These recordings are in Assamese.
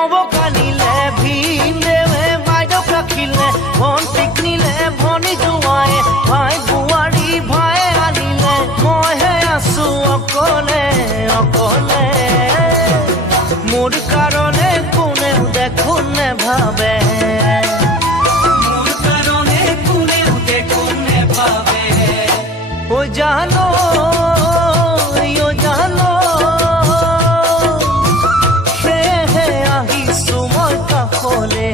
নবক আনিলে ভিনদেৱে বাইদেউক ৰাখিলে ভণ্টিক নিলে ভনী জোঁৱায়ে ভাই বোৱাৰী ভাই আনিলে মইহে আছো অকলে অকলে মোৰ কাৰণে কোনেও দেখোন নেভাবে মোৰ কাৰণে কোনেও দেখোন নেভাবে ও জানো সেয়েহে আহিছো মই কাষলে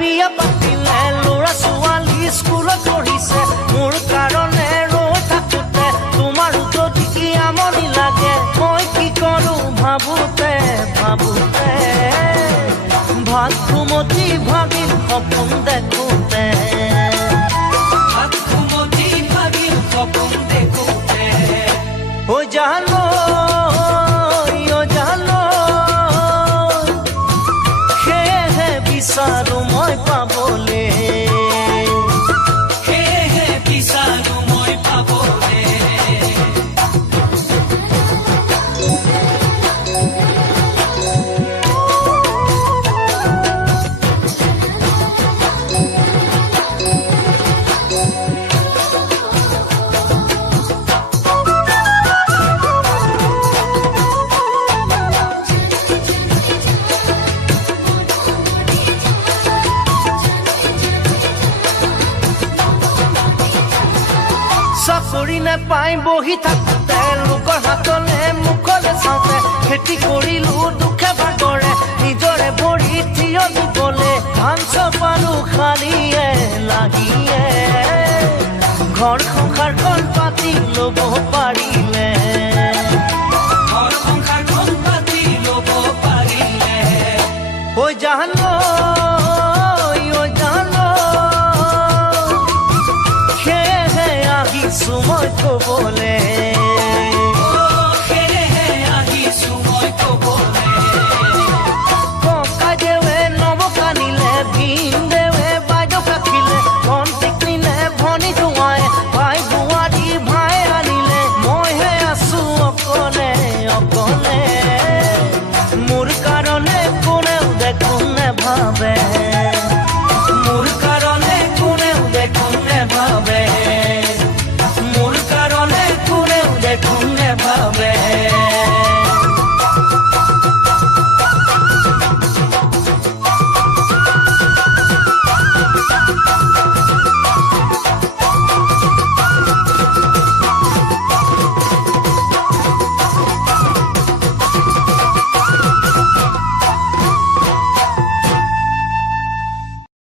বিয়া পাতিলে ল'ৰা ছোৱালী স্কুলত পঢ়িছে মোৰ কাৰণে ৰৈ থাকোঁতে তোমাৰো যদি কি আমনি লাগে মই কি কৰোঁ ভাবোঁতে ভাবোঁতে ভাত ঘুমতি ভাগিল সপোন দেখোঁতে ভাত ঘুমতি ভাগিল সপোন দেখোঁতে ও জানো বিচাৰো মই পাবলে সেয়েহে বিচাৰো মই পাবলে চাকৰি নেপাই বহি থাকোঁতে লোকৰ হাতলে মুখলে চাওঁতে খেতি কৰিলো দুখে ভাগৰে নিজৰে ভৰি থিয় দিবলে ধান চপালো খালিয়ে লাগিয়ে ঘৰ সংসাৰখন পাতি ল'ব পাৰিলে ঘৰ সংসাৰখন পাতি ল'ব পাৰিলে ঐ জানো মই কবলে